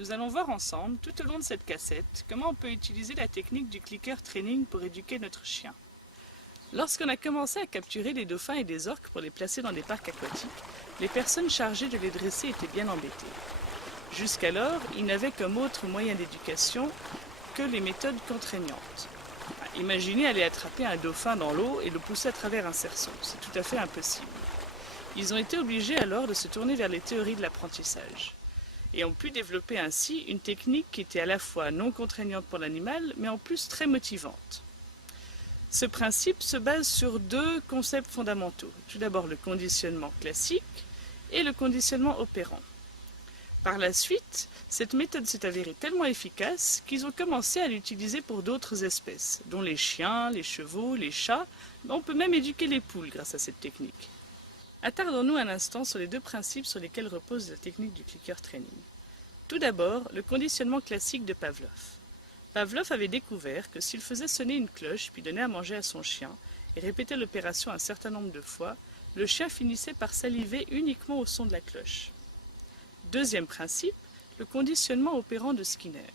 Nous allons voir ensemble, tout au long de cette cassette, comment on peut utiliser la technique du clicker training pour éduquer notre chien. Lorsqu'on a commencé à capturer des dauphins et des orques pour les placer dans des parcs aquatiques, les personnes chargées de les dresser étaient bien embêtées. Jusqu'alors, ils n'avaient comme autre moyen d'éducation que les méthodes contraignantes. Imaginez aller attraper un dauphin dans l'eau et le pousser à travers un cerceau, c'est tout à fait impossible. Ils ont été obligés alors de se tourner vers les théories de l'apprentissage et ont pu développer ainsi une technique qui était à la fois non contraignante pour l'animal, mais en plus très motivante. Ce principe se base sur deux concepts fondamentaux. Tout d'abord le conditionnement classique et le conditionnement opérant. Par la suite, cette méthode s'est avérée tellement efficace qu'ils ont commencé à l'utiliser pour d'autres espèces, dont les chiens, les chevaux, les chats. On peut même éduquer les poules grâce à cette technique. Attardons-nous un instant sur les deux principes sur lesquels repose la technique du clicker training. Tout d'abord, le conditionnement classique de Pavlov. Pavlov avait découvert que s'il faisait sonner une cloche puis donnait à manger à son chien et répétait l'opération un certain nombre de fois, le chien finissait par saliver uniquement au son de la cloche. Deuxième principe, le conditionnement opérant de Skinner.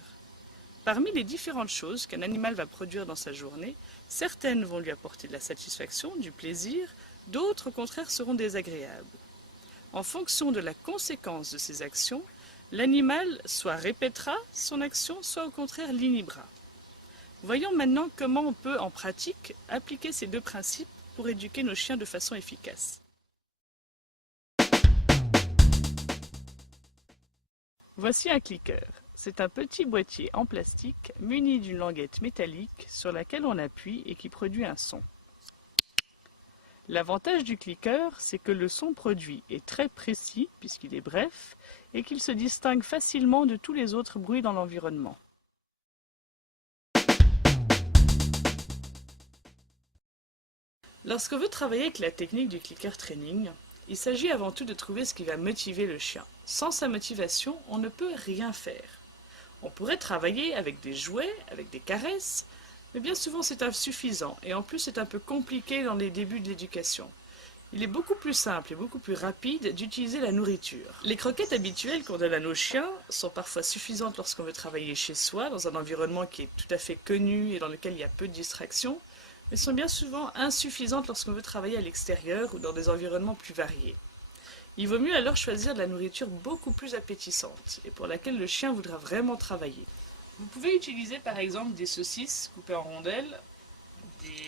Parmi les différentes choses qu'un animal va produire dans sa journée, certaines vont lui apporter de la satisfaction, du plaisir, d'autres au contraire seront désagréables. En fonction de la conséquence de ces actions, l'animal soit répétera son action, soit au contraire l'inhibera. Voyons maintenant comment on peut en pratique appliquer ces deux principes pour éduquer nos chiens de façon efficace. Voici un clicker. C'est un petit boîtier en plastique muni d'une languette métallique sur laquelle on appuie et qui produit un son. L'avantage du clicker, c'est que le son produit est très précis puisqu'il est bref et qu'il se distingue facilement de tous les autres bruits dans l'environnement. Lorsqu'on veut travailler avec la technique du clicker training, il s'agit avant tout de trouver ce qui va motiver le chien. Sans sa motivation, on ne peut rien faire. On pourrait travailler avec des jouets, avec des caresses, mais bien souvent c'est insuffisant et en plus c'est un peu compliqué dans les débuts de l'éducation. Il est beaucoup plus simple et beaucoup plus rapide d'utiliser la nourriture. Les croquettes habituelles qu'on donne à nos chiens sont parfois suffisantes lorsqu'on veut travailler chez soi, dans un environnement qui est tout à fait connu et dans lequel il y a peu de distractions, mais sont bien souvent insuffisantes lorsqu'on veut travailler à l'extérieur ou dans des environnements plus variés. Il vaut mieux alors choisir de la nourriture beaucoup plus appétissante et pour laquelle le chien voudra vraiment travailler. Vous pouvez utiliser par exemple des saucisses coupées en rondelles.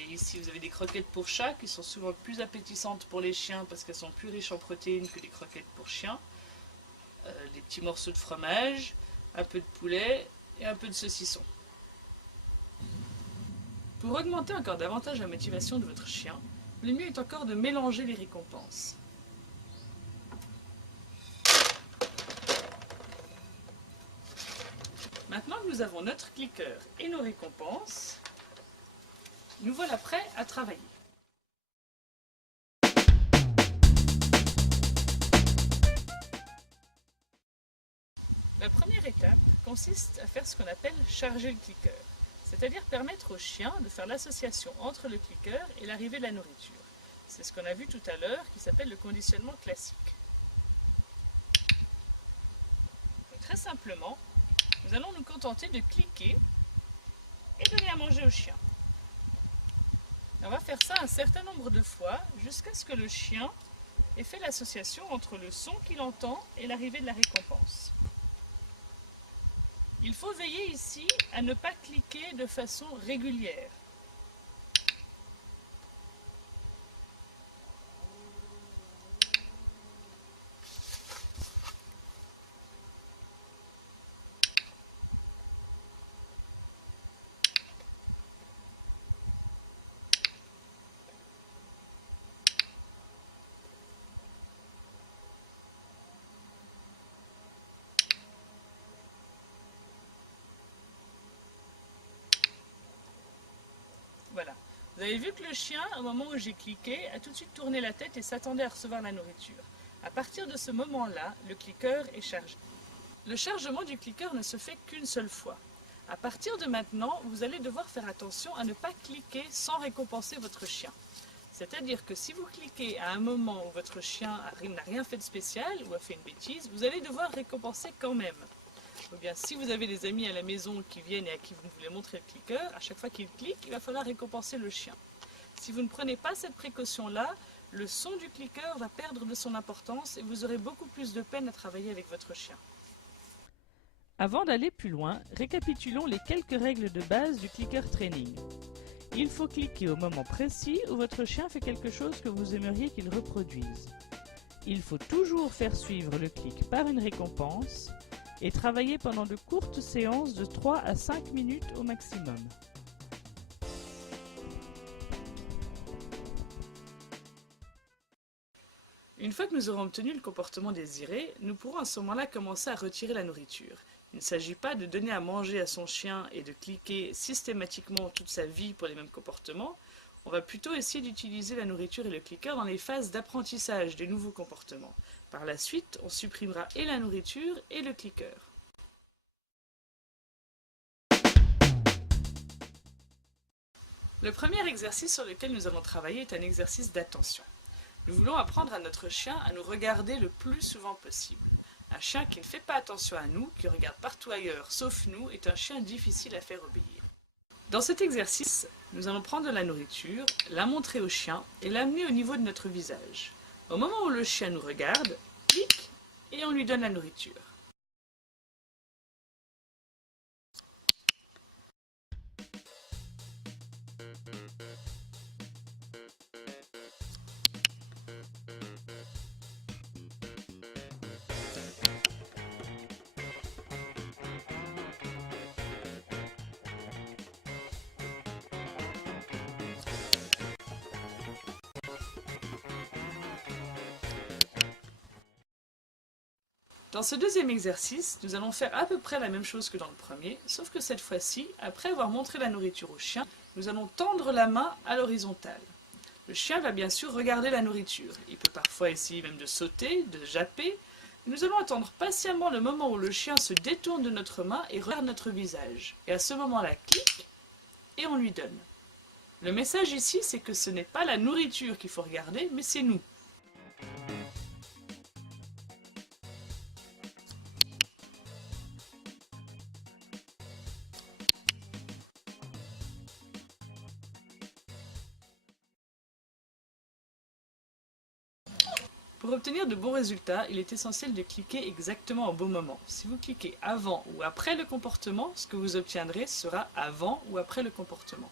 Ici vous avez des croquettes pour chat qui sont souvent plus appétissantes pour les chiens parce qu'elles sont plus riches en protéines que les croquettes pour chiens. Des petits morceaux de fromage, un peu de poulet et un peu de saucisson. Pour augmenter encore davantage la motivation de votre chien, le mieux est encore de mélanger les récompenses. Maintenant que nous avons notre clicker et nos récompenses, nous voilà prêts à travailler. La première étape consiste à faire ce qu'on appelle charger le clicker, c'est-à-dire permettre au chien de faire l'association entre le clicker et l'arrivée de la nourriture. C'est ce qu'on a vu tout à l'heure qui s'appelle le conditionnement classique. Donc, très simplement, nous allons nous contenter de cliquer et donner à manger au chien. On va faire ça un certain nombre de fois jusqu'à ce que le chien ait fait l'association entre le son qu'il entend et l'arrivée de la récompense. Il faut veiller ici à ne pas cliquer de façon régulière. Voilà. Vous avez vu que le chien, au moment où j'ai cliqué, a tout de suite tourné la tête et s'attendait à recevoir la nourriture. À partir de ce moment-là, le clicker est chargé. Le chargement du clicker ne se fait qu'une seule fois. À partir de maintenant, vous allez devoir faire attention à ne pas cliquer sans récompenser votre chien. C'est-à-dire que si vous cliquez à un moment où votre chien n'a rien fait de spécial ou a fait une bêtise, vous allez devoir récompenser quand même. Ou bien si vous avez des amis à la maison qui viennent et à qui vous voulez montrer le clicker, à chaque fois qu'ils cliquent, il va falloir récompenser le chien. Si vous ne prenez pas cette précaution-là, le son du clicker va perdre de son importance et vous aurez beaucoup plus de peine à travailler avec votre chien. Avant d'aller plus loin, récapitulons les quelques règles de base du clicker training. Il faut cliquer au moment précis où votre chien fait quelque chose que vous aimeriez qu'il reproduise. Il faut toujours faire suivre le clic par une récompense et travailler pendant de courtes séances de 3 à 5 minutes au maximum. Une fois que nous aurons obtenu le comportement désiré, nous pourrons à ce moment-là commencer à retirer la nourriture. Il ne s'agit pas de donner à manger à son chien et de cliquer systématiquement toute sa vie pour les mêmes comportements. On va plutôt essayer d'utiliser la nourriture et le clicker dans les phases d'apprentissage des nouveaux comportements. Par la suite, on supprimera et la nourriture et le clicker. Le premier exercice sur lequel nous allons travailler est un exercice d'attention. Nous voulons apprendre à notre chien à nous regarder le plus souvent possible. Un chien qui ne fait pas attention à nous, qui regarde partout ailleurs sauf nous, est un chien difficile à faire obéir. Dans cet exercice, nous allons prendre de la nourriture, la montrer au chien et l'amener au niveau de notre visage. Au moment où le chien nous regarde, clique et on lui donne la nourriture. Dans ce deuxième exercice, nous allons faire à peu près la même chose que dans le premier, sauf que cette fois-ci, après avoir montré la nourriture au chien, nous allons tendre la main à l'horizontale. Le chien va bien sûr regarder la nourriture. Il peut parfois essayer même de sauter, de japper. Nous allons attendre patiemment le moment où le chien se détourne de notre main et regarde notre visage. Et à ce moment-là, clique et on lui donne. Le message ici, c'est que ce n'est pas la nourriture qu'il faut regarder, mais c'est nous. Pour obtenir de bons résultats, il est essentiel de cliquer exactement au bon moment. Si vous cliquez avant ou après le comportement, ce que vous obtiendrez sera avant ou après le comportement.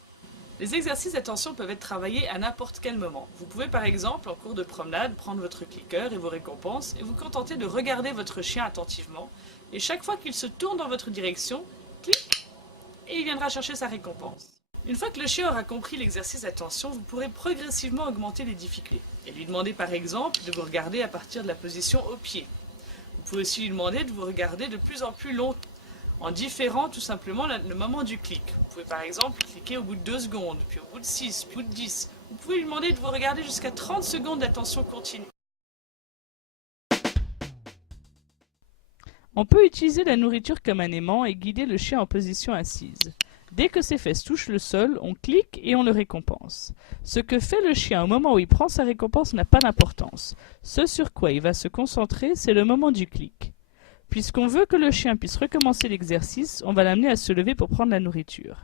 Les exercices d'attention peuvent être travaillés à n'importe quel moment. Vous pouvez par exemple, en cours de promenade, prendre votre clicker et vos récompenses et vous contenter de regarder votre chien attentivement. Et chaque fois qu'il se tourne dans votre direction, clic, et il viendra chercher sa récompense. Une fois que le chien aura compris l'exercice d'attention, vous pourrez progressivement augmenter les difficultés et lui demander par exemple de vous regarder à partir de la position au pied. Vous pouvez aussi lui demander de vous regarder de plus en plus longtemps, en différant tout simplement le moment du clic. Vous pouvez par exemple cliquer au bout de 2 secondes, puis au bout de 6, puis au bout de 10. Vous pouvez lui demander de vous regarder jusqu'à 30 secondes d'attention continue. On peut utiliser la nourriture comme un aimant et guider le chien en position assise. Dès que ses fesses touchent le sol, on clique et on le récompense. Ce que fait le chien au moment où il prend sa récompense n'a pas d'importance. Ce sur quoi il va se concentrer, c'est le moment du clic. Puisqu'on veut que le chien puisse recommencer l'exercice, on va l'amener à se lever pour prendre la nourriture.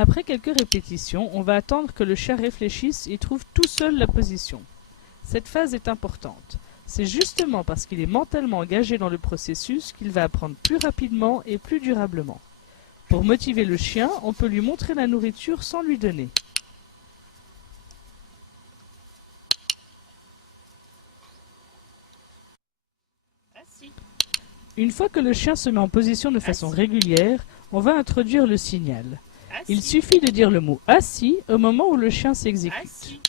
Après quelques répétitions, on va attendre que le chien réfléchisse et trouve tout seul la position. Cette phase est importante. C'est justement parce qu'il est mentalement engagé dans le processus qu'il va apprendre plus rapidement et plus durablement. Pour motiver le chien, on peut lui montrer la nourriture sans lui donner. Assis. Une fois que le chien se met en position de façon régulière, on va introduire le signal. Il suffit de dire le mot « assis » au moment où le chien s'exécute. Assis.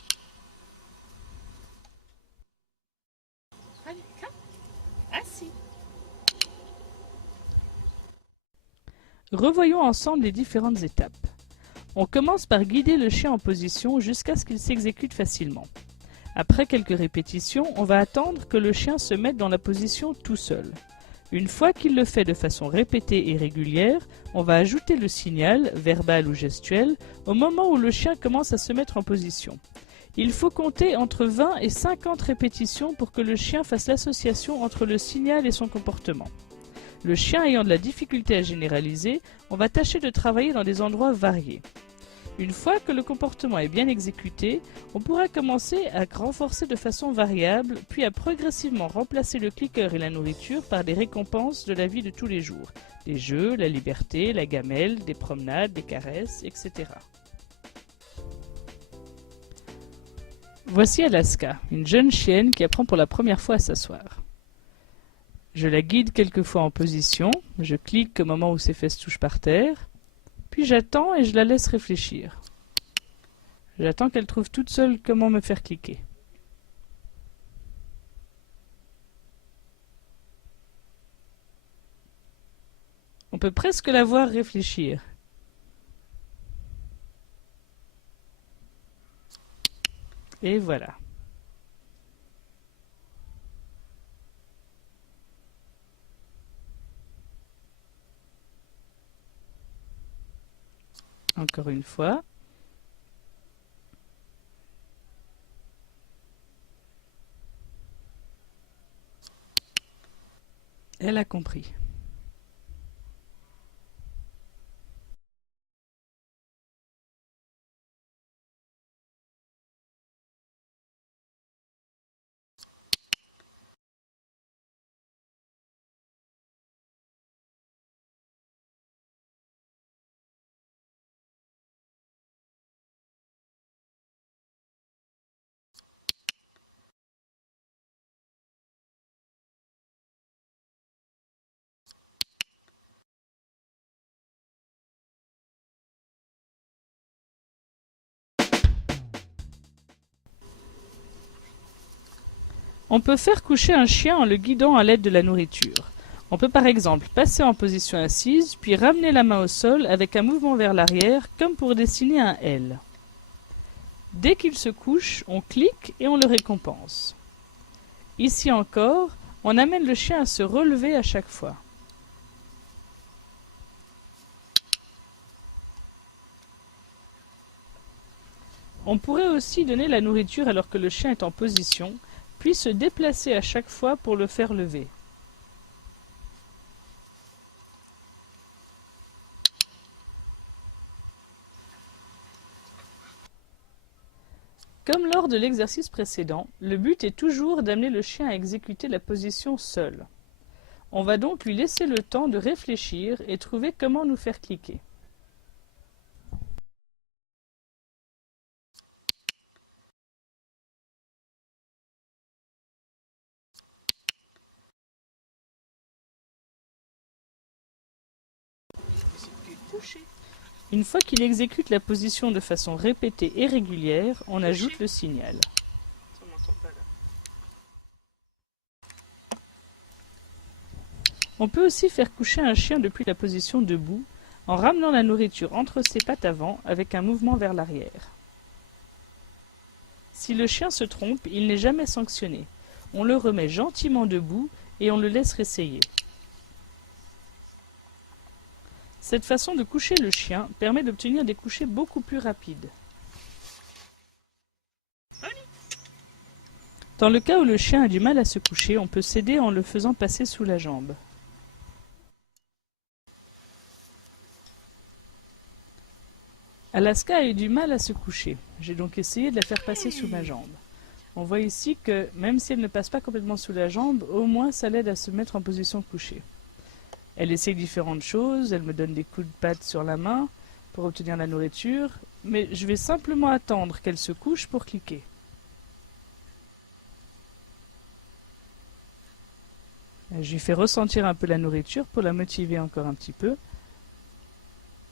Assis. Revoyons ensemble les différentes étapes. On commence par guider le chien en position jusqu'à ce qu'il s'exécute facilement. Après quelques répétitions, on va attendre que le chien se mette dans la position tout seul. Une fois qu'il le fait de façon répétée et régulière, on va ajouter le signal, verbal ou gestuel, au moment où le chien commence à se mettre en position. Il faut compter entre 20 et 50 répétitions pour que le chien fasse l'association entre le signal et son comportement. Le chien ayant de la difficulté à généraliser, on va tâcher de travailler dans des endroits variés. Une fois que le comportement est bien exécuté, on pourra commencer à renforcer de façon variable, puis à progressivement remplacer le clicker et la nourriture par des récompenses de la vie de tous les jours. Des jeux, la liberté, la gamelle, des promenades, des caresses, etc. Voici Alaska, une jeune chienne qui apprend pour la première fois à s'asseoir. Je la guide quelquefois en position, je clique au moment où ses fesses touchent par terre, puis j'attends et je la laisse réfléchir. J'attends qu'elle trouve toute seule comment me faire cliquer. On peut presque la voir réfléchir. Et voilà. Encore une fois. Elle a compris. On peut faire coucher un chien en le guidant à l'aide de la nourriture. On peut par exemple passer en position assise, puis ramener la main au sol avec un mouvement vers l'arrière, comme pour dessiner un L. Dès qu'il se couche, on clique et on le récompense. Ici encore, on amène le chien à se relever à chaque fois. On pourrait aussi donner la nourriture alors que le chien est en position, puis se déplacer à chaque fois pour le faire lever. Comme lors de l'exercice précédent, le but est toujours d'amener le chien à exécuter la position seul. On va donc lui laisser le temps de réfléchir et trouver comment nous faire cliquer. Une fois qu'il exécute la position de façon répétée et régulière, on ajoute le signal. On peut aussi faire coucher un chien depuis la position debout, en ramenant la nourriture entre ses pattes avant avec un mouvement vers l'arrière. Si le chien se trompe, il n'est jamais sanctionné. On le remet gentiment debout et on le laisse réessayer. Cette façon de coucher le chien permet d'obtenir des couchers beaucoup plus rapides. Dans le cas où le chien a du mal à se coucher, on peut s'aider en le faisant passer sous la jambe. Alaska a eu du mal à se coucher. J'ai donc essayé de la faire passer sous ma jambe. On voit ici que même si elle ne passe pas complètement sous la jambe, au moins ça l'aide à se mettre en position couchée. Elle essaye différentes choses, elle me donne des coups de patte sur la main pour obtenir la nourriture, mais je vais simplement attendre qu'elle se couche pour cliquer. Je lui fais ressentir un peu la nourriture pour la motiver encore un petit peu.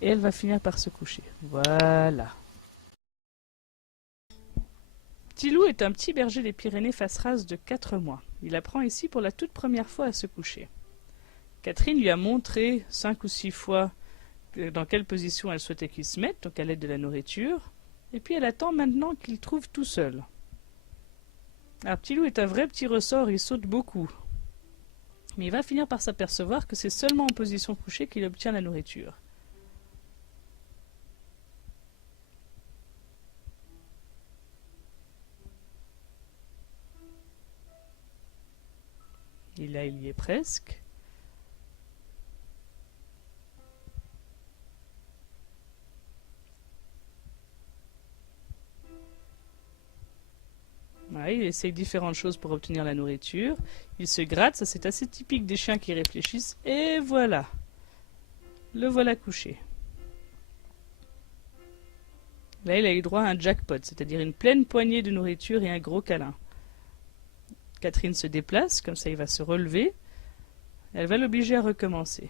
Et elle va finir par se coucher. Voilà. Tilou est un petit berger des Pyrénées face race de 4 mois. Il apprend ici pour la toute première fois à se coucher. Catherine lui a montré 5 ou 6 fois dans quelle position elle souhaitait qu'il se mette, donc à l'aide de la nourriture. Et puis elle attend maintenant qu'il trouve tout seul. Alors Tilou est un vrai petit ressort, il saute beaucoup. Mais il va finir par s'apercevoir que c'est seulement en position couchée qu'il obtient la nourriture. Et là, il y est presque. Ouais, il essaye différentes choses pour obtenir la nourriture. Il se gratte, ça c'est assez typique des chiens qui réfléchissent. Et voilà. Le voilà couché. Là, il a eu droit à un jackpot, c'est-à-dire une pleine poignée de nourriture et un gros câlin. Catherine se déplace, comme ça il va se relever. Elle va l'obliger à recommencer.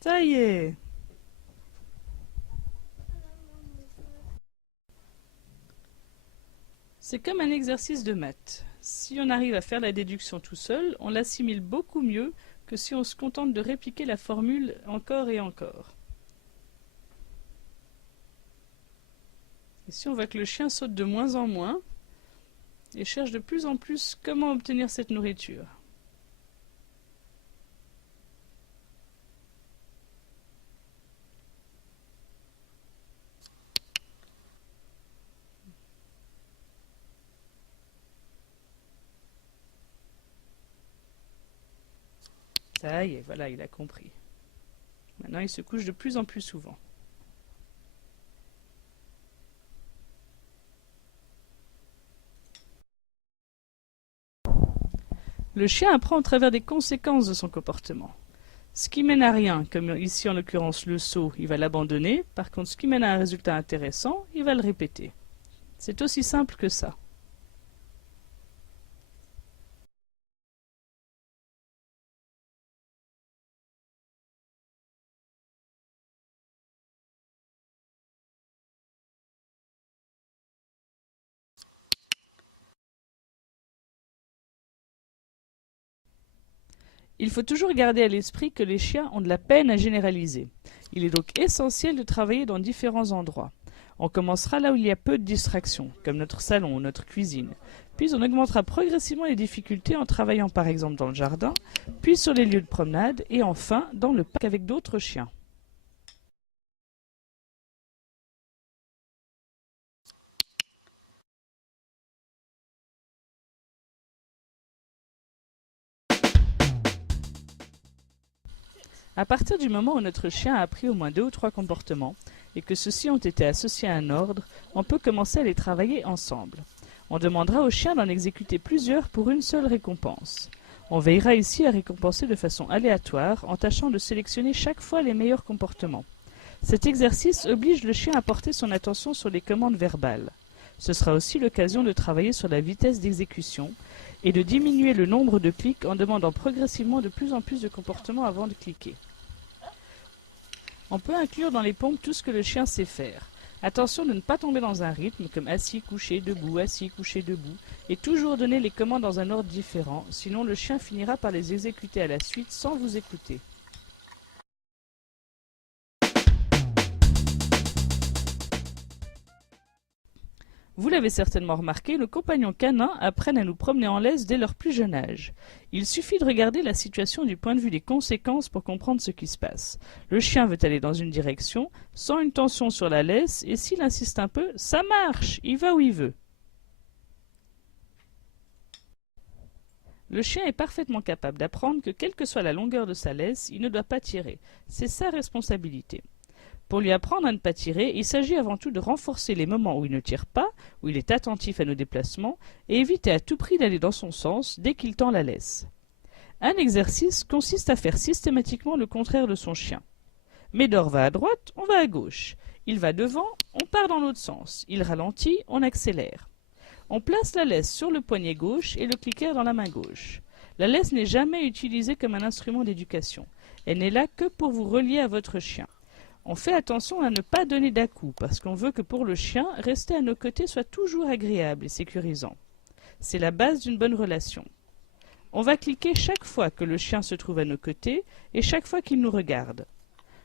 Ça y est! C'est comme un exercice de maths. Si on arrive à faire la déduction tout seul, on l'assimile beaucoup mieux que si on se contente de répliquer la formule encore et encore. Ici, on voit que le chien saute de moins en moins et cherche de plus en plus comment obtenir cette nourriture. Ça y est, voilà, il a compris. Maintenant, il se couche de plus en plus souvent. Le chien apprend au travers des conséquences de son comportement. Ce qui mène à rien, comme ici en l'occurrence le saut, il va l'abandonner. Par contre, ce qui mène à un résultat intéressant, il va le répéter. C'est aussi simple que ça. Il faut toujours garder à l'esprit que les chiens ont de la peine à généraliser. Il est donc essentiel de travailler dans différents endroits. On commencera là où il y a peu de distractions, comme notre salon ou notre cuisine. Puis on augmentera progressivement les difficultés en travaillant par exemple dans le jardin, puis sur les lieux de promenade et enfin dans le parc avec d'autres chiens. À partir du moment où notre chien a appris au moins 2 ou 3 comportements, et que ceux-ci ont été associés à un ordre, on peut commencer à les travailler ensemble. On demandera au chien d'en exécuter plusieurs pour une seule récompense. On veillera ici à récompenser de façon aléatoire, en tâchant de sélectionner chaque fois les meilleurs comportements. Cet exercice oblige le chien à porter son attention sur les commandes verbales. Ce sera aussi l'occasion de travailler sur la vitesse d'exécution et de diminuer le nombre de clics en demandant progressivement de plus en plus de comportements avant de cliquer. On peut inclure dans les pompes tout ce que le chien sait faire. Attention de ne pas tomber dans un rythme comme assis, couché, debout, et toujours donner les commandes dans un ordre différent, sinon le chien finira par les exécuter à la suite sans vous écouter. Vous l'avez certainement remarqué, nos compagnons canins apprennent à nous promener en laisse dès leur plus jeune âge. Il suffit de regarder la situation du point de vue des conséquences pour comprendre ce qui se passe. Le chien veut aller dans une direction, sent une tension sur la laisse, et s'il insiste un peu, ça marche, il va où il veut. Le chien est parfaitement capable d'apprendre que quelle que soit la longueur de sa laisse, il ne doit pas tirer. C'est sa responsabilité. Pour lui apprendre à ne pas tirer, il s'agit avant tout de renforcer les moments où il ne tire pas, où il est attentif à nos déplacements, et éviter à tout prix d'aller dans son sens dès qu'il tend la laisse. Un exercice consiste à faire systématiquement le contraire de son chien. Médor va à droite, on va à gauche. Il va devant, on part dans l'autre sens. Il ralentit, on accélère. On place la laisse sur le poignet gauche et le cliqueur dans la main gauche. La laisse n'est jamais utilisée comme un instrument d'éducation. Elle n'est là que pour vous relier à votre chien. On fait attention à ne pas donner d'à-coups, parce qu'on veut que pour le chien, rester à nos côtés soit toujours agréable et sécurisant. C'est la base d'une bonne relation. On va cliquer chaque fois que le chien se trouve à nos côtés et chaque fois qu'il nous regarde.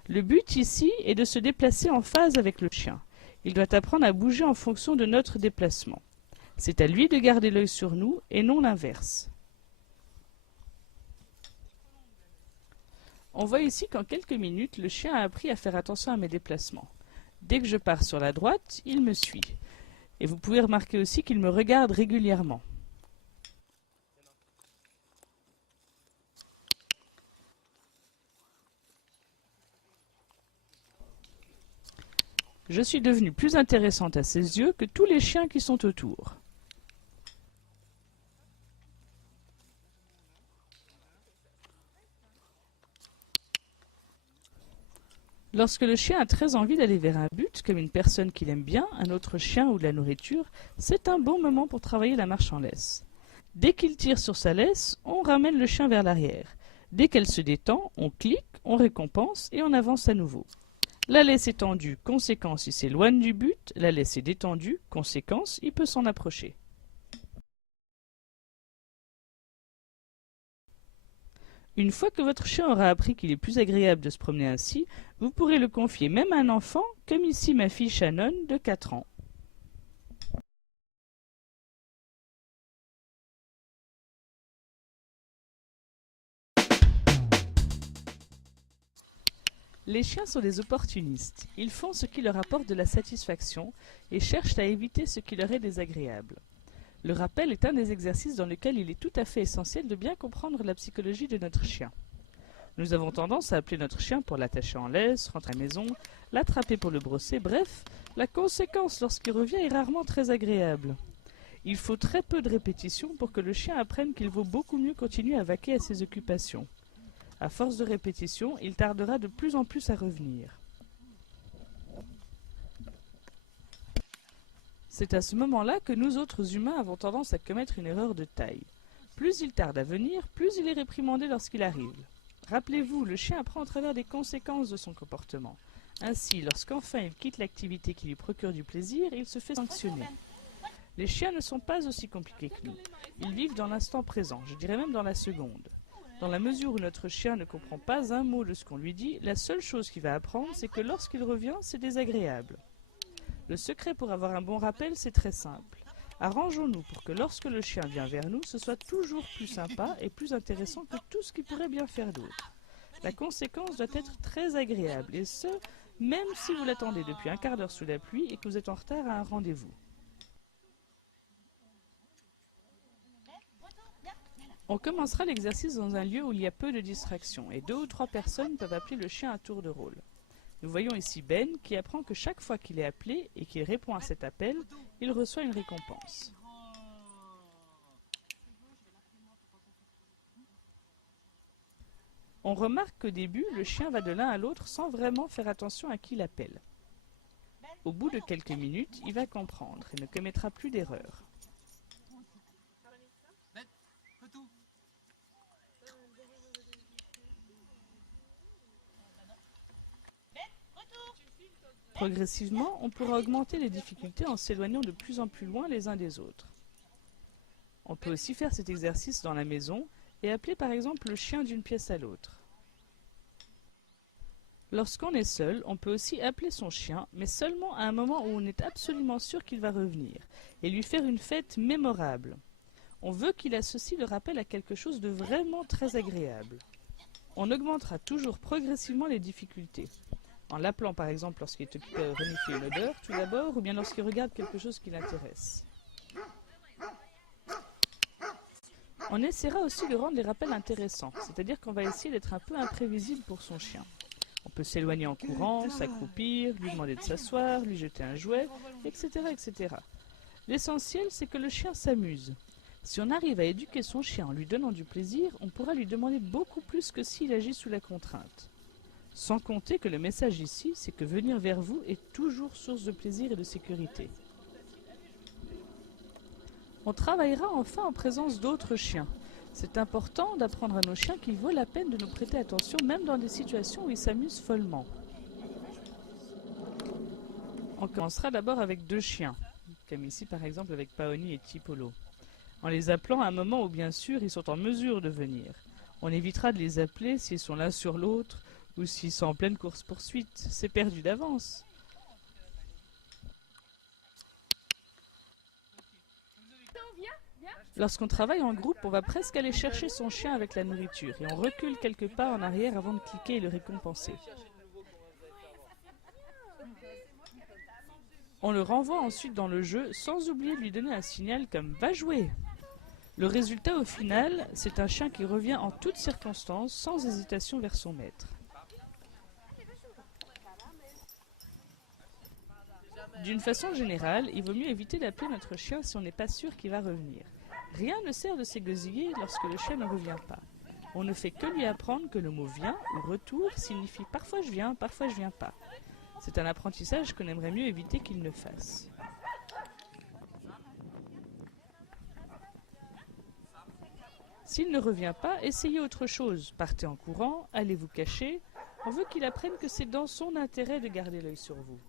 Le but ici est de se déplacer en phase avec le chien. Il doit apprendre à bouger en fonction de notre déplacement. C'est à lui de garder l'œil sur nous et non l'inverse. On voit ici qu'en quelques minutes, le chien a appris à faire attention à mes déplacements. Dès que je pars sur la droite, il me suit. Et vous pouvez remarquer aussi qu'il me regarde régulièrement. Je suis devenue plus intéressante à ses yeux que tous les chiens qui sont autour. Lorsque le chien a très envie d'aller vers un but, comme une personne qu'il aime bien, un autre chien ou de la nourriture, c'est un bon moment pour travailler la marche en laisse. Dès qu'il tire sur sa laisse, on ramène le chien vers l'arrière. Dès qu'elle se détend, on clique, on récompense et on avance à nouveau. La laisse est tendue, conséquence, il s'éloigne du but. La laisse est détendue, conséquence, il peut s'en approcher. Une fois que votre chien aura appris qu'il est plus agréable de se promener ainsi, vous pourrez le confier même à un enfant, comme ici ma fille Shannon de 4 ans. Les chiens sont des opportunistes. Ils font ce qui leur apporte de la satisfaction et cherchent à éviter ce qui leur est désagréable. Le rappel est un des exercices dans lequel il est tout à fait essentiel de bien comprendre la psychologie de notre chien. Nous avons tendance à appeler notre chien pour l'attacher en laisse, rentrer à la maison, l'attraper pour le brosser, bref, la conséquence lorsqu'il revient est rarement très agréable. Il faut très peu de répétitions pour que le chien apprenne qu'il vaut beaucoup mieux continuer à vaquer à ses occupations. À force de répétition, il tardera de plus en plus à revenir. C'est à ce moment-là que nous autres humains avons tendance à commettre une erreur de taille. Plus il tarde à venir, plus il est réprimandé lorsqu'il arrive. Rappelez-vous, le chien apprend au travers des conséquences de son comportement. Ainsi, lorsqu'enfin il quitte l'activité qui lui procure du plaisir, il se fait sanctionner. Les chiens ne sont pas aussi compliqués que nous. Ils vivent dans l'instant présent, je dirais même dans la seconde. Dans la mesure où notre chien ne comprend pas un mot de ce qu'on lui dit, la seule chose qu'il va apprendre, c'est que lorsqu'il revient, c'est désagréable. Le secret pour avoir un bon rappel, c'est très simple. Arrangeons-nous pour que lorsque le chien vient vers nous, ce soit toujours plus sympa et plus intéressant que tout ce qu'il pourrait bien faire d'autre. La conséquence doit être très agréable, et ce, même si vous l'attendez depuis un quart d'heure sous la pluie et que vous êtes en retard à un rendez-vous. On commencera l'exercice dans un lieu où il y a peu de distractions, et 2 ou 3 personnes peuvent appeler le chien à tour de rôle. Nous voyons ici Ben qui apprend que chaque fois qu'il est appelé et qu'il répond à cet appel, il reçoit une récompense. On remarque qu'au début, le chien va de l'un à l'autre sans vraiment faire attention à qui l'appelle. Au bout de quelques minutes, il va comprendre et ne commettra plus d'erreurs. Progressivement, on pourra augmenter les difficultés en s'éloignant de plus en plus loin les uns des autres. On peut aussi faire cet exercice dans la maison et appeler par exemple le chien d'une pièce à l'autre. Lorsqu'on est seul, on peut aussi appeler son chien, mais seulement à un moment où on est absolument sûr qu'il va revenir, et lui faire une fête mémorable. On veut qu'il associe le rappel à quelque chose de vraiment très agréable. On augmentera toujours progressivement les difficultés. En l'appelant par exemple lorsqu'il est occupé à renifler une odeur tout d'abord, ou bien lorsqu'il regarde quelque chose qui l'intéresse. On essaiera aussi de rendre les rappels intéressants, c'est-à-dire qu'on va essayer d'être un peu imprévisible pour son chien. On peut s'éloigner en courant, s'accroupir, lui demander de s'asseoir, lui jeter un jouet, etc. etc. L'essentiel, c'est que le chien s'amuse. Si on arrive à éduquer son chien en lui donnant du plaisir, on pourra lui demander beaucoup plus que s'il agit sous la contrainte. Sans compter que le message ici, c'est que venir vers vous est toujours source de plaisir et de sécurité. On travaillera enfin en présence d'autres chiens. C'est important d'apprendre à nos chiens qu'il vaut la peine de nous prêter attention, même dans des situations où ils s'amusent follement. On commencera d'abord avec 2 chiens, comme ici par exemple avec Paoni et Tipolo. en les appelant à un moment où bien sûr ils sont en mesure de venir. On évitera de les appeler s'ils sont l'un sur l'autre ou s'ils sont en pleine course-poursuite. C'est perdu d'avance. Lorsqu'on travaille en groupe, on va presque aller chercher son chien avec la nourriture et on recule quelques pas en arrière avant de cliquer et le récompenser. On le renvoie ensuite dans le jeu sans oublier de lui donner un signal comme « Va jouer !». Le résultat au final, c'est un chien qui revient en toutes circonstances sans hésitation vers son maître. D'une façon générale, il vaut mieux éviter d'appeler notre chien si on n'est pas sûr qu'il va revenir. Rien ne sert de s'égosiller lorsque le chien ne revient pas. On ne fait que lui apprendre que le mot « vient » ou « retour » signifie parfois je viens pas. C'est un apprentissage qu'on aimerait mieux éviter qu'il ne fasse. S'il ne revient pas, essayez autre chose. Partez en courant, allez vous cacher. On veut qu'il apprenne que c'est dans son intérêt de garder l'œil sur vous.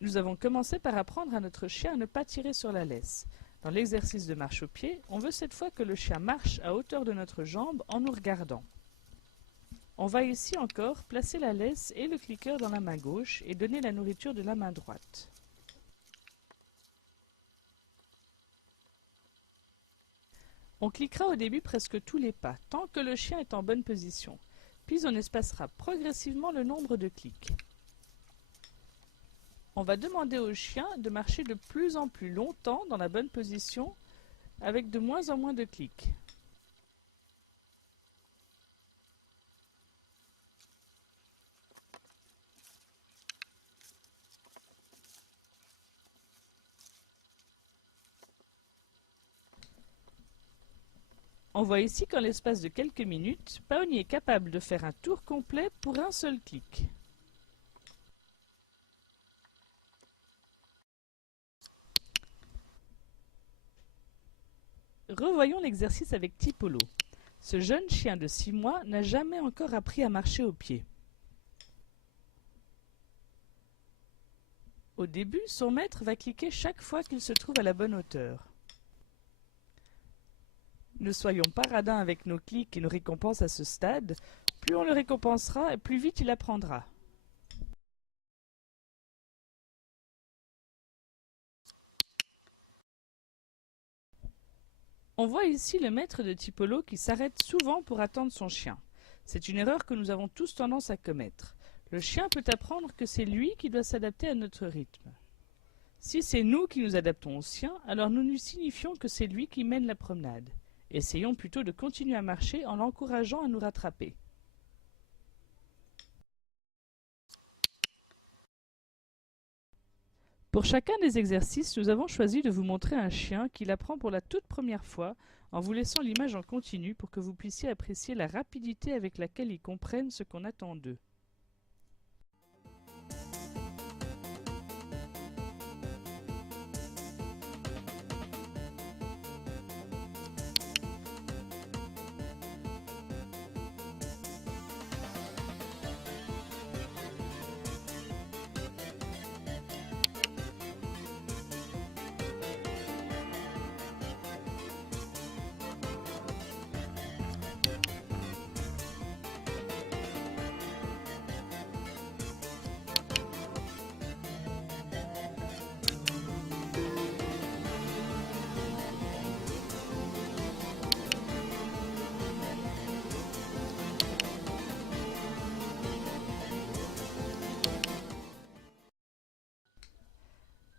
Nous avons commencé par apprendre à notre chien à ne pas tirer sur la laisse. Dans l'exercice de marche au pied, on veut cette fois que le chien marche à hauteur de notre jambe en nous regardant. On va ici encore placer la laisse et le cliqueur dans la main gauche et donner la nourriture de la main droite. On cliquera au début presque tous les pas, tant que le chien est en bonne position. Puis on espacera progressivement le nombre de clics. On va demander au chien de marcher de plus en plus longtemps dans la bonne position, avec de moins en moins de clics. On voit ici qu'en l'espace de quelques minutes, Paoni est capable de faire un tour complet pour un seul clic. Revoyons l'exercice avec Tipolo. Ce jeune chien de 6 mois n'a jamais encore appris à marcher au pied. Au début, son maître va cliquer chaque fois qu'il se trouve à la bonne hauteur. Ne soyons pas radins avec nos clics et nos récompenses à ce stade. Plus on le récompensera, plus vite il apprendra. On voit ici le maître de Tipolo qui s'arrête souvent pour attendre son chien. C'est une erreur que nous avons tous tendance à commettre. Le chien peut apprendre que c'est lui qui doit s'adapter à notre rythme. Si c'est nous qui nous adaptons au sien, alors nous lui signifions que c'est lui qui mène la promenade. Essayons plutôt de continuer à marcher en l'encourageant à nous rattraper. Pour chacun des exercices, nous avons choisi de vous montrer un chien qui l'apprend pour la toute première fois en vous laissant l'image en continu pour que vous puissiez apprécier la rapidité avec laquelle ils comprennent ce qu'on attend d'eux.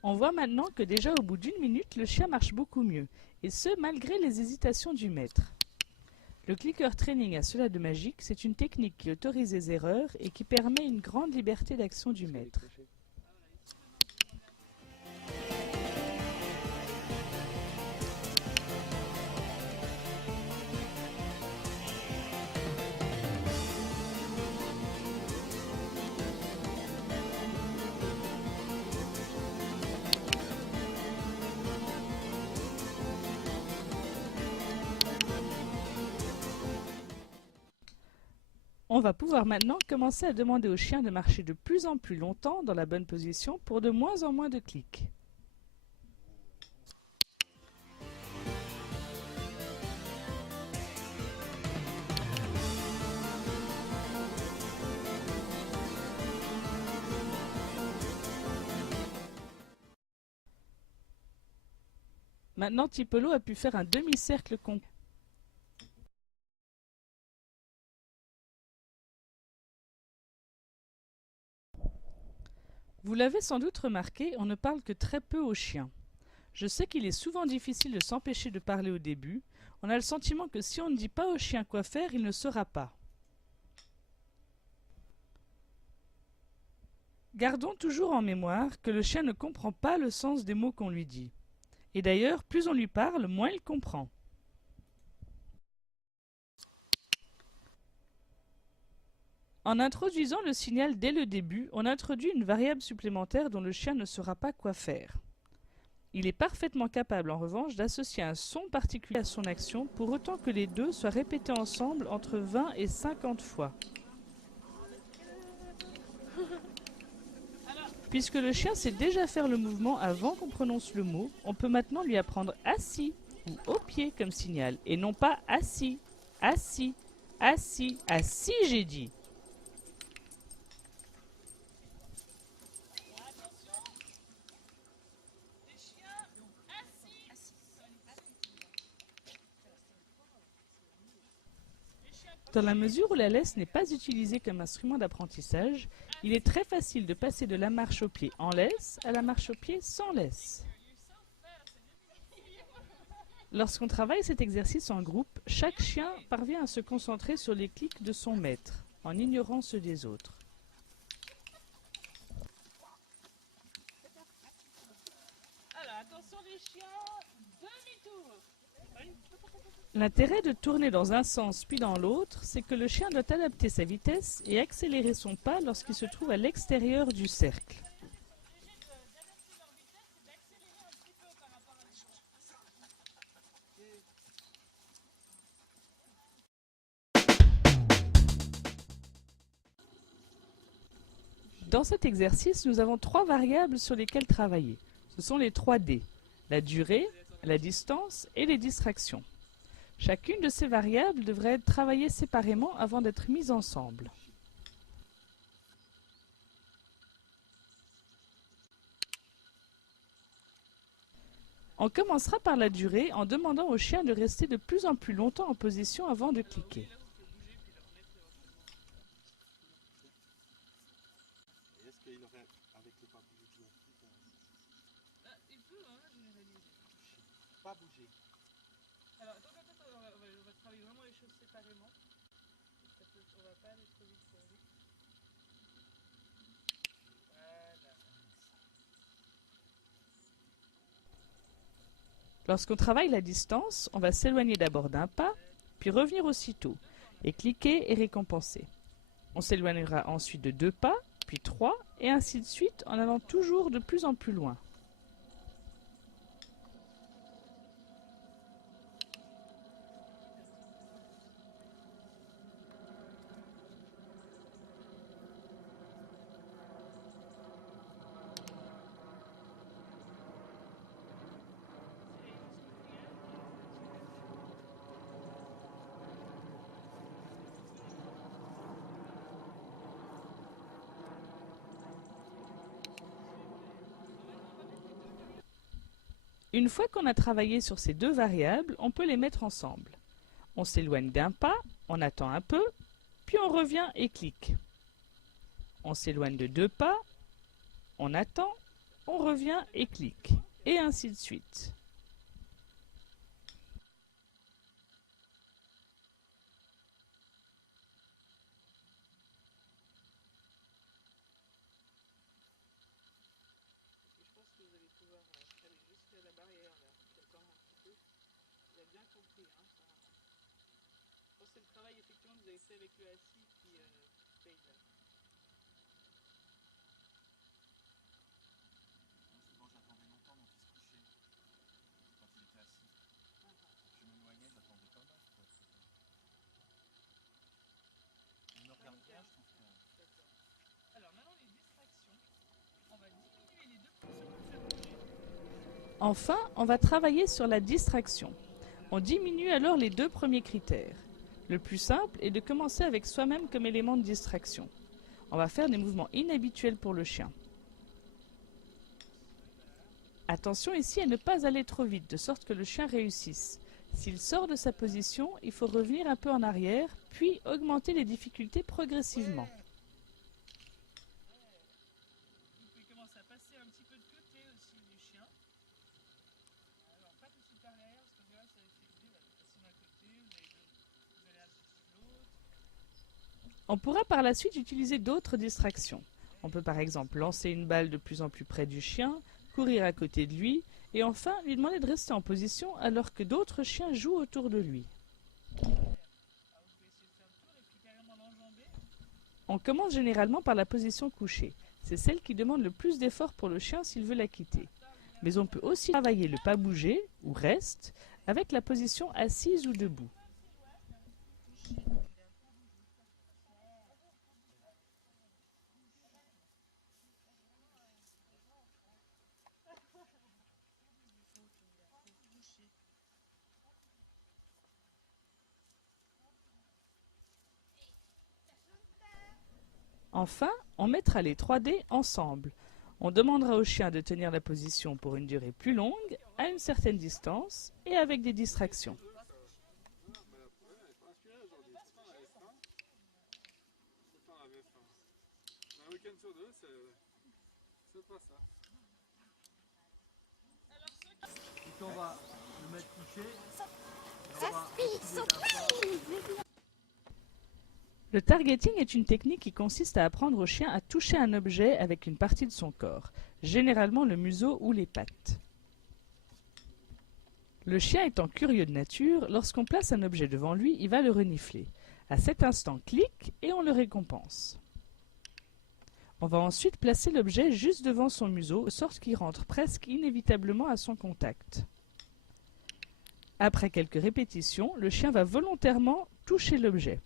On voit maintenant que déjà au bout d'une minute, le chien marche beaucoup mieux, et ce malgré les hésitations du maître. Le clicker training a cela de magique, c'est une technique qui autorise les erreurs et qui permet une grande liberté d'action du maître. On va pouvoir maintenant commencer à demander au chien de marcher de plus en plus longtemps dans la bonne position pour de moins en moins de clics. Maintenant, Tipolo a pu faire un demi-cercle complet. Vous l'avez sans doute remarqué, on ne parle que très peu aux chiens. Je sais qu'il est souvent difficile de s'empêcher de parler au début. On a le sentiment que si on ne dit pas au chien quoi faire, il ne saura pas. Gardons toujours en mémoire que le chien ne comprend pas le sens des mots qu'on lui dit. Et d'ailleurs, plus on lui parle, moins il comprend. En introduisant le signal dès le début, on introduit une variable supplémentaire dont le chien ne saura pas quoi faire. Il est parfaitement capable en revanche d'associer un son particulier à son action pour autant que les deux soient répétés ensemble entre 20 et 50 fois. Puisque le chien sait déjà faire le mouvement avant qu'on prononce le mot, on peut maintenant lui apprendre assis ou au pied comme signal, et non pas assis, assis, assis, assis j'ai dit. Dans la mesure où la laisse n'est pas utilisée comme instrument d'apprentissage, il est très facile de passer de la marche au pied en laisse à la marche au pied sans laisse. Lorsqu'on travaille cet exercice en groupe, chaque chien parvient à se concentrer sur les clics de son maître, en ignorant ceux des autres. Alors, attention les chiens, demi-tour. L'intérêt de tourner dans un sens puis dans l'autre, c'est que le chien doit adapter sa vitesse et accélérer son pas lorsqu'il se trouve à l'extérieur du cercle. Dans cet exercice, nous avons 3 variables sur lesquelles travailler. Ce sont les 3 D, la durée, la distance et les distractions. Chacune de ces variables devrait être travaillée séparément avant d'être mise ensemble. On commencera par la durée en demandant au chien de rester de plus en plus longtemps en position avant de cliquer. Est-ce qu'il aurait, avec le pas bouger tout Il peut, généraliser. pas bouger. Alors, attends, on va travailler vraiment les choses séparément. On va pas aller trop vite pour lui. Voilà. Lorsqu'on travaille la distance, on va s'éloigner d'abord d'un pas, puis revenir aussitôt, et cliquer et récompenser. On s'éloignera ensuite de 2 pas, puis 3, et ainsi de suite en allant toujours de plus en plus loin. Une fois qu'on a travaillé sur ces 2 variables, on peut les mettre ensemble. On s'éloigne d'un pas, on attend un peu, puis on revient et clique. On s'éloigne de 2 pas, on attend, on revient et clique, et ainsi de suite. Je pense que vous allez pouvoir aller jusqu'à la barrière, là. J'attends un petit peu. Vous avez bien compris, hein, ça. Je pense que c'est le travail effectivement que vous avez fait avec le assis qui paye là. Souvent j'attendais longtemps donc il se couchait quand il était assis. Je m'éloignais, j'attendais pas mal. Il me regardait. Enfin, on va travailler sur la distraction. On diminue alors les deux premiers critères. Le plus simple est de commencer avec soi-même comme élément de distraction. On va faire des mouvements inhabituels pour le chien. Attention ici à ne pas aller trop vite, de sorte que le chien réussisse. S'il sort de sa position, il faut revenir un peu en arrière, puis augmenter les difficultés progressivement. Vous pouvez commencer à passer un petit peu de côté aussi du chien. Alors pas tout de suite par l'arrière, parce que là ça va faire vous allez passer d'un côté, vous allez un petit peu de l'autre. On pourra par la suite utiliser d'autres distractions. On peut par exemple lancer une balle de plus en plus près du chien, courir à côté de lui, et enfin lui demander de rester en position alors que d'autres chiens jouent autour de lui. On commence généralement par la position couchée. C'est celle qui demande le plus d'efforts pour le chien s'il veut la quitter. Mais on peut aussi travailler le pas bouger, ou reste, avec la position assise ou debout. Enfin, on mettra les 3D ensemble. On demandera au chien de tenir la position pour une durée plus longue, à une certaine distance et avec des distractions. On va le mettre couché. Le targeting est une technique qui consiste à apprendre au chien à toucher un objet avec une partie de son corps, généralement le museau ou les pattes. Le chien étant curieux de nature, lorsqu'on place un objet devant lui, il va le renifler. À cet instant, clic et on le récompense. On va ensuite placer l'objet juste devant son museau, de sorte qu'il rentre presque inévitablement à son contact. Après quelques répétitions, le chien va volontairement toucher l'objet.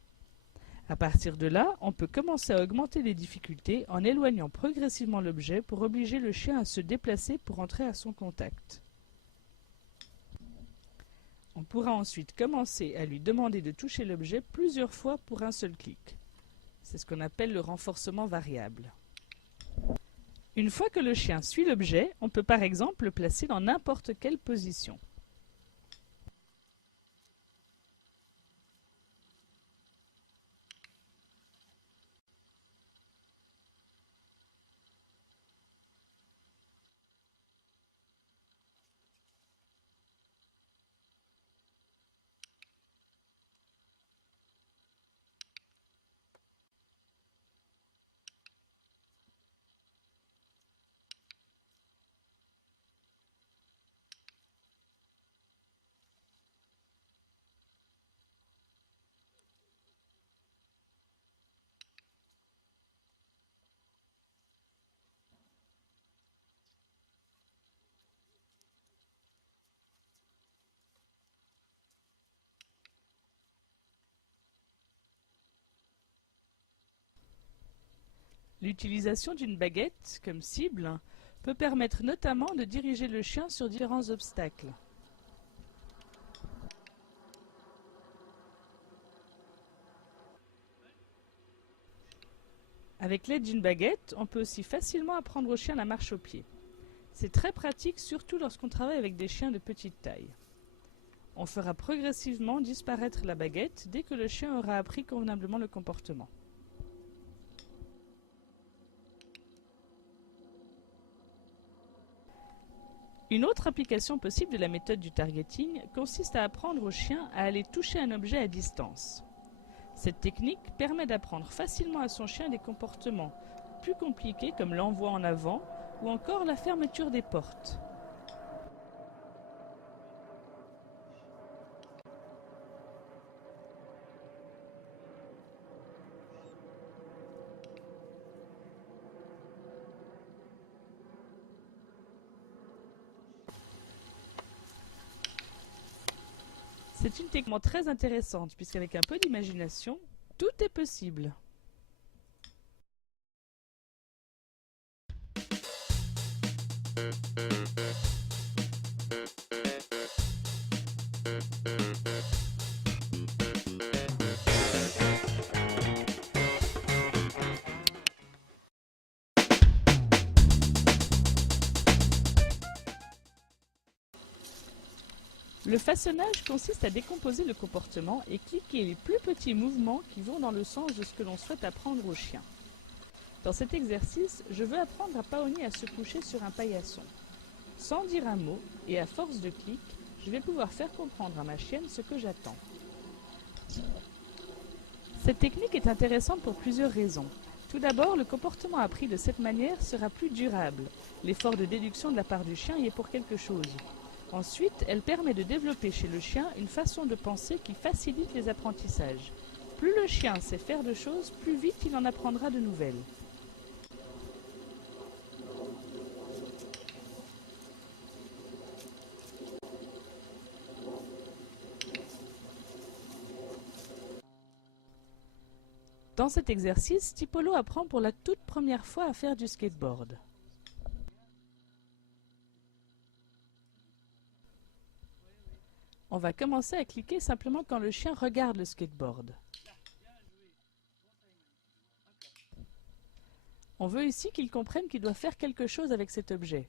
À partir de là, on peut commencer à augmenter les difficultés en éloignant progressivement l'objet pour obliger le chien à se déplacer pour entrer à son contact. On pourra ensuite commencer à lui demander de toucher l'objet plusieurs fois pour un seul clic. C'est ce qu'on appelle le renforcement variable. Une fois que le chien suit l'objet, on peut par exemple le placer dans n'importe quelle position. L'utilisation d'une baguette comme cible peut permettre notamment de diriger le chien sur différents obstacles. Avec l'aide d'une baguette, on peut aussi facilement apprendre au chien la marche au pied. C'est très pratique, surtout lorsqu'on travaille avec des chiens de petite taille. On fera progressivement disparaître la baguette dès que le chien aura appris convenablement le comportement. Une autre application possible de la méthode du targeting consiste à apprendre au chien à aller toucher un objet à distance. Cette technique permet d'apprendre facilement à son chien des comportements plus compliqués comme l'envoi en avant ou encore la fermeture des portes. C'est une technique très intéressante puisqu'avec un peu d'imagination, tout est possible. Le façonnage consiste à décomposer le comportement et cliquer les plus petits mouvements qui vont dans le sens de ce que l'on souhaite apprendre au chien. Dans cet exercice, je veux apprendre à Paoni à se coucher sur un paillasson. Sans dire un mot et à force de clics, je vais pouvoir faire comprendre à ma chienne ce que j'attends. Cette technique est intéressante pour plusieurs raisons. Tout d'abord, le comportement appris de cette manière sera plus durable. L'effort de déduction de la part du chien y est pour quelque chose. Ensuite, elle permet de développer chez le chien une façon de penser qui facilite les apprentissages. Plus le chien sait faire de choses, plus vite il en apprendra de nouvelles. Dans cet exercice, Tipolo apprend pour la toute première fois à faire du skateboard. On va commencer à cliquer simplement quand le chien regarde le skateboard. On veut ici qu'il comprenne qu'il doit faire quelque chose avec cet objet.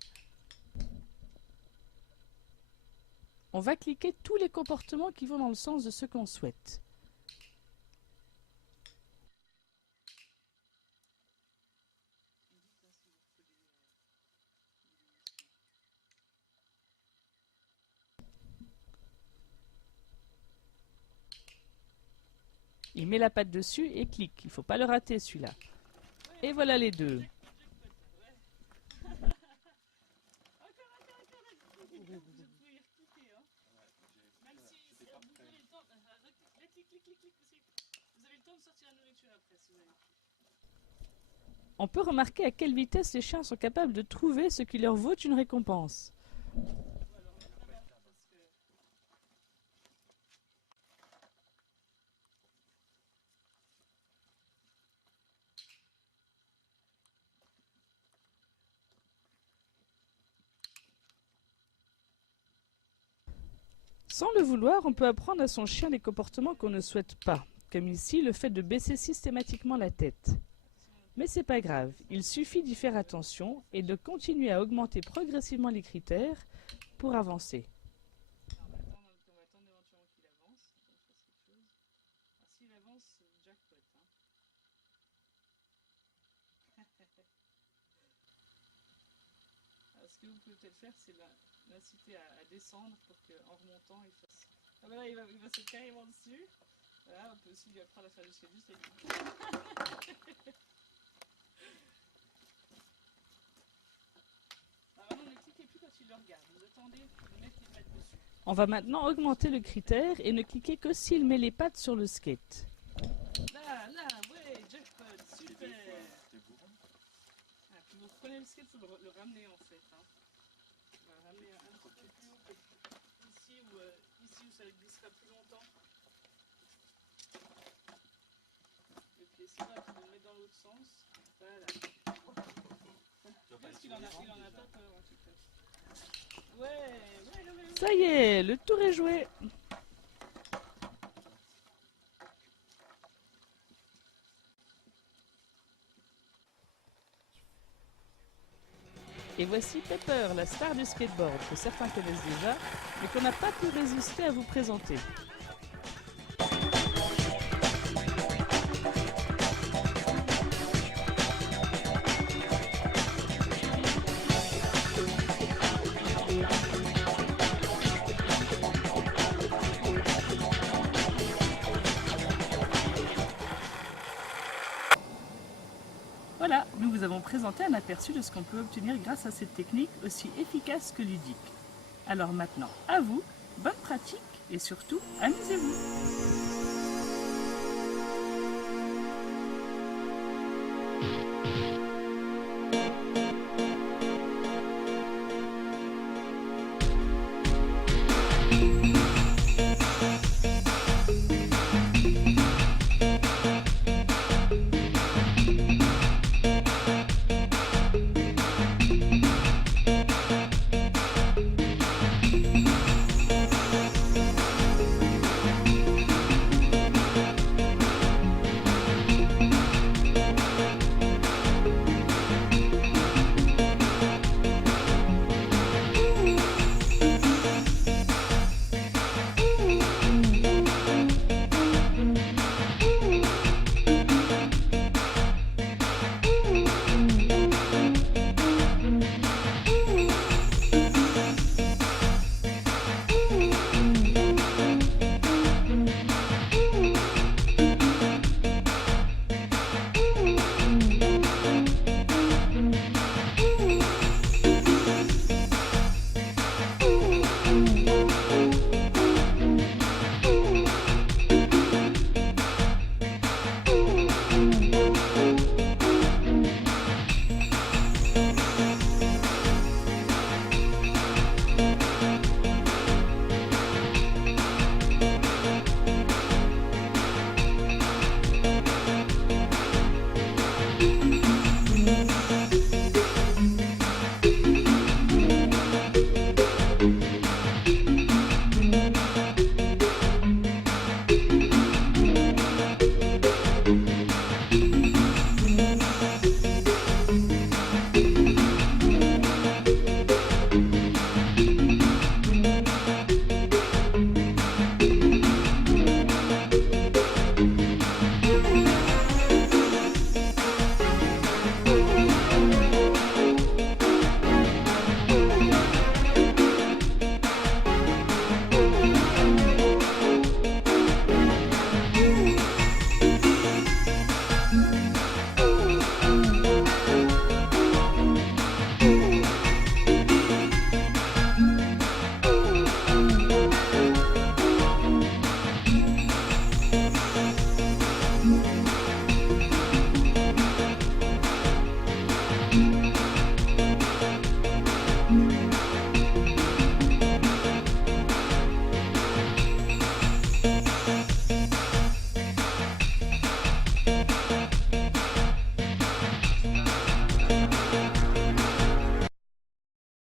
On va cliquer tous les comportements qui vont dans le sens de ce qu'on souhaite. Il met la patte dessus et clique. Il ne faut pas le rater celui-là. Et voilà les deux. On peut remarquer à quelle vitesse les chiens sont capables de trouver ce qui leur vaut une récompense. Sans le vouloir, on peut apprendre à son chien des comportements qu'on ne souhaite pas, comme ici le fait de baisser systématiquement la tête. Mais c'est pas grave, il suffit d'y faire attention et de continuer à augmenter progressivement les critères pour avancer. On va attendre éventuellement qu'il avance, s'il avance, jackpot. Alors, ce que vous pouvez peut-être faire, c'est l'inciter à descendre pour qu'en remontant, il fasse... Ah ben là, il va se carrément dessus. Voilà, on peut aussi lui apprendre à faire le skate juste avec... On va maintenant augmenter le critère et ne cliquer que s'il met les pattes sur le skate. Là, ouais, jackpot, super. Ah, puis vous prenez le skate, il faut le ramener en fait. On va le ramener un petit peu plus haut que ici où ça glissera plus longtemps. Et puis essayez de le mettre dans l'autre sens. Voilà. Parce qu'il en a pas peur en tout cas. Ouais. Ça y est, le tour est joué. Et voici Pepper, la star du skateboard, que certains connaissent déjà, mais qu'on n'a pas pu résister à vous présenter. Voilà, nous vous avons présenté un aperçu de ce qu'on peut obtenir grâce à cette technique aussi efficace que ludique. Alors maintenant, à vous, bonne pratique et surtout, amusez-vous! Bye.